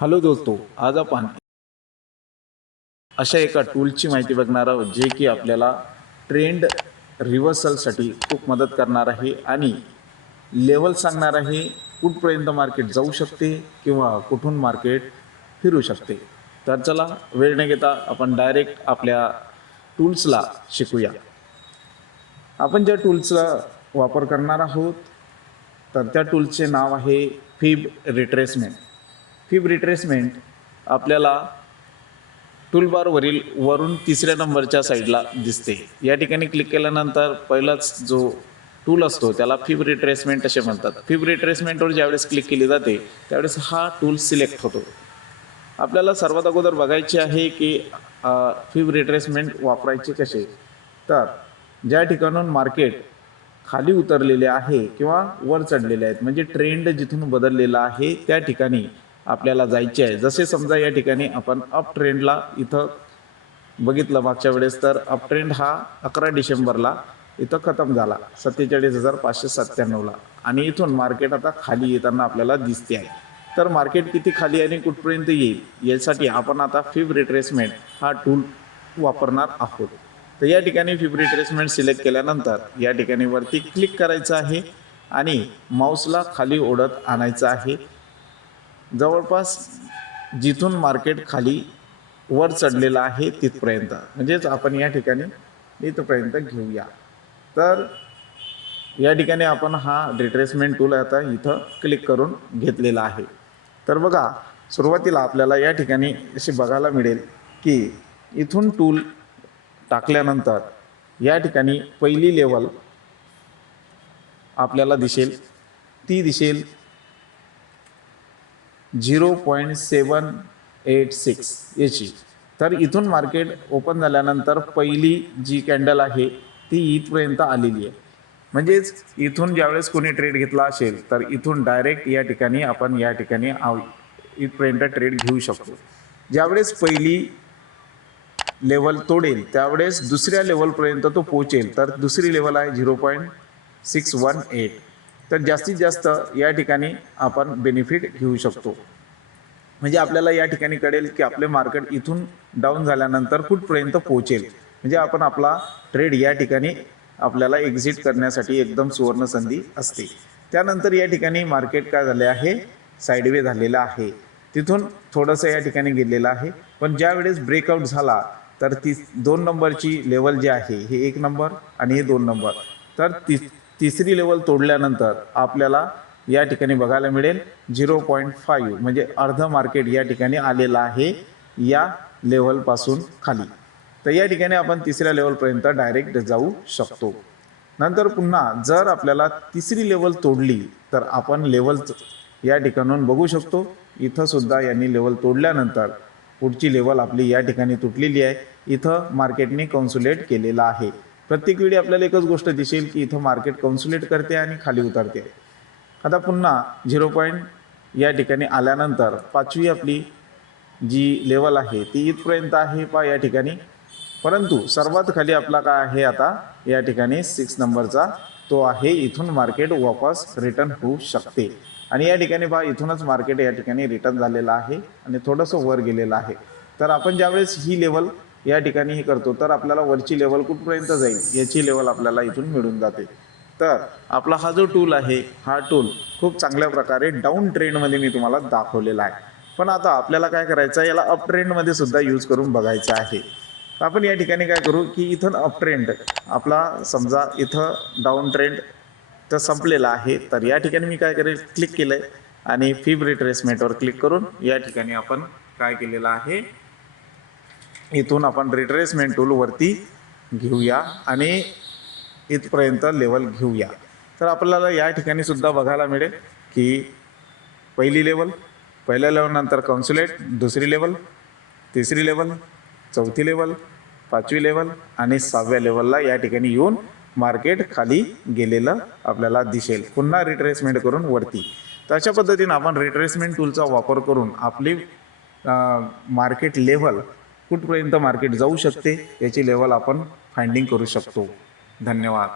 Hello दोस्तो आज आपण अशा एका टूलची माहिती बघणार आहोत जे की आपल्याला ट्रेंड रिव्हर्सलसाठी खूप मदत करणार आहे आणि लेवल सांगणार आहे कुठपर्यंत मार्केट जाऊ शकते किंवा कुठून मार्केट फिरू शकते. तर चला वेळ न घेता आपण डायरेक्ट आपल्या टूल्सला शिकूया. आपण ज्या टूल्सचा वापर करणार आहोत तर त्या टूल्सचे नाव आहे फिब रिट्रेसमेंट. फिब रिट्रेसमेंट आपल्याला टूलबारवरील वरून तिसऱ्या नंबरच्या साईडला दिसते. या ठिकाणी क्लिक केल्यानंतर पहिलाच जो टूल असतो त्याला फिब रिट्रेसमेंट असे म्हणतात. फिब रिट्रेसमेंटवर ज्यावेळेस क्लिक केली जाते त्यावेळेस हा टूल सिलेक्ट होतो. आपल्याला सर्वात अगोदर बघायचे आहे की फिब रिट्रेसमेंट वापरायचे कसे? तर ज्या ठिकाणून मार्केट खाली उतरलेले आहे किंवा वर चढलेले आहेत म्हणजे ट्रेंड जिथून बदललेला आहे त्या ठिकाणी आपल्याला जायचे आहे. जसे समजा या ठिकाणी आपण अप ट्रेंडला इथं बघितलं मागच्या वेळेस तर अप ट्रेंड हा अकरा डिसेंबरला इथं खतम झाला. सत्तेचाळीस हजार पाचशे सत्त्याण्णवला. आणि इथून मार्केट आता खाली येताना आपल्याला दिसते आहे. तर मार्केट किती खाली आणि कुठपर्यंत येईल यासाठी आपण आता फिब रिट्रेसमेंट हा टूल वापरणार आहोत. तर या ठिकाणी फिब रिट्रेसमेंट सिलेक्ट केल्यानंतर या ठिकाणी वरती क्लिक करायचं आहे आणि माऊसला खाली ओढत आणायचं आहे. जवळपास जिथून मार्केट खाली वर चढलेलं आहे तिथपर्यंत. म्हणजेच आपण या ठिकाणी इथपर्यंत घेऊया. तर या ठिकाणी आपण हा रिट्रेसमेंट टूल आता इथं क्लिक करून घेतलेला आहे. तर बघा सुरुवातीला आपल्याला या ठिकाणी असे बघायला मिळेल की इथून टूल टाकल्यानंतर या ठिकाणी पहिली लेवल आपल्याला दिसेल. ती दिसेल zero point seven eight six याची तर इथून मार्केट ओपन झाल्यानंतर पहिली जी कॅन्डल आहे ती इथपर्यंत आलेली आहे. म्हणजेच इथून ज्यावेळेस कोणी ट्रेड घेतला असेल तर इथून डायरेक्ट या ठिकाणी आपण या ठिकाणी आव इथपर्यंत ट्रेड घेऊ शकतो. ज्यावेळेस पहिली लेवल तोडेल त्यावेळेस दुसऱ्या लेवलपर्यंत तो पोचेल तर दुसरी लेवल आहे zero point six one eight. तर जास्तीत जास्त या ठिकाणी आपण बेनिफिट घेऊ शकतो. म्हणजे आपल्याला या ठिकाणी कळेल की आपले मार्केट इथून डाऊन झाल्यानंतर कुठपर्यंत पोहोचेल. म्हणजे आपण आपला ट्रेड या ठिकाणी आपल्याला एक्झिट करण्यासाठी एकदम सुवर्ण संधी असते. त्यानंतर या ठिकाणी मार्केट काय झाले आहे? साईडवे झालेलं आहे. तिथून थोडंसं या ठिकाणी गेलेलं आहे. पण ज्यावेळेस ब्रेकआउट झाला तर ती दोन नंबरची लेवल जी आहे हे एक नंबर आणि हे दोन नंबर तर ती तिसरी लेवल तोडल्यानंतर आपल्याला या ठिकाणी बघायला मिळेल झिरो पॉईंट फाईव्ह म्हणजे अर्ध मार्केट या ठिकाणी आलेलं आहे या लेवलपासून खाली. तर या ठिकाणी आपण तिसऱ्या लेवलपर्यंत डायरेक्ट जाऊ शकतो. नंतर पुन्हा जर आपल्याला तिसरी लेवल तोडली तर आपण लेवल या ठिकाणून बघू शकतो. इथंसुद्धा यांनी लेवल तोडल्यानंतर पुढची लेवल आपली या ठिकाणी तुटलेली आहे. इथं मार्केटने कॉन्सुलेट केलेलं आहे. प्रत्येक वेळी आपल्याला एकच गोष्ट दिसेल की इथं मार्केट कॉन्सुलेट करते आणि खाली उतरते. आता पुन्हा झिरो पॉईंट या ठिकाणी आल्यानंतर पाचवी आपली जी लेवल आहे ती इथपर्यंत आहे पा या ठिकाणी. परंतु सर्वात खाली आपला काय आहे आता? या ठिकाणी सिक्स नंबरचा तो आहे इथून मार्केट वापस रिटर्न होऊ शकते. आणि या ठिकाणी पहा इथूनच मार्केट या ठिकाणी रिटर्न झालेलं आहे आणि थोडंसं वर गेलेलं आहे. तर आपण ज्यावेळेस ही लेवल या ठिकाणी हे करतो तर आपल्याला वरची लेवल कुठपर्यंत जाईल? याची लेवल आपल्याला इथून मिळून जाते. तर आपला हा जो टूल आहे हा टूल खूप चांगल्या प्रकारे डाऊन ट्रेंडमध्ये मी तुम्हाला दाखवलेला आहे. पण आता आपल्याला काय करायचं आहे? याला अप ट्रेंडमध्ये सुद्धा यूज करून बघायचं आहे. तर आपण या ठिकाणी काय करू की इथून अप ट्रेंड आपला समजा इथं डाऊन ट्रेंड तर संपलेला आहे. तर या ठिकाणी मी काय करेल? क्लिक केलं आहे आणि फिब रिट्रेसमेंटवर क्लिक करून या ठिकाणी आपण काय केलेलं आहे? इथून आपण रिट्रेसमेंट टूलवरती घेऊया आणि इथपर्यंत लेवल घेऊया. तर आपल्याला या ठिकाणी सुद्धा बघायला मिळेल की पहिली लेवल पहिल्या लेवलनंतर कॉन्सुलेट दुसरी लेवल तिसरी लेवल चौथी लेवल पाचवी लेवल आणि सहाव्या लेवलला या ठिकाणी येऊन मार्केट खाली गेलेलं आपल्याला दिसेल. पुन्हा रिट्रेसमेंट करून वरती. तर अशा पद्धतीनं आपण रिट्रेसमेंट टूलचा वापर करून आपली मार्केट लेवल कुठपर्यंत मार्केट जाऊ शकते याची लेवल आपण फाइंडिंग करू शकतो. धन्यवाद.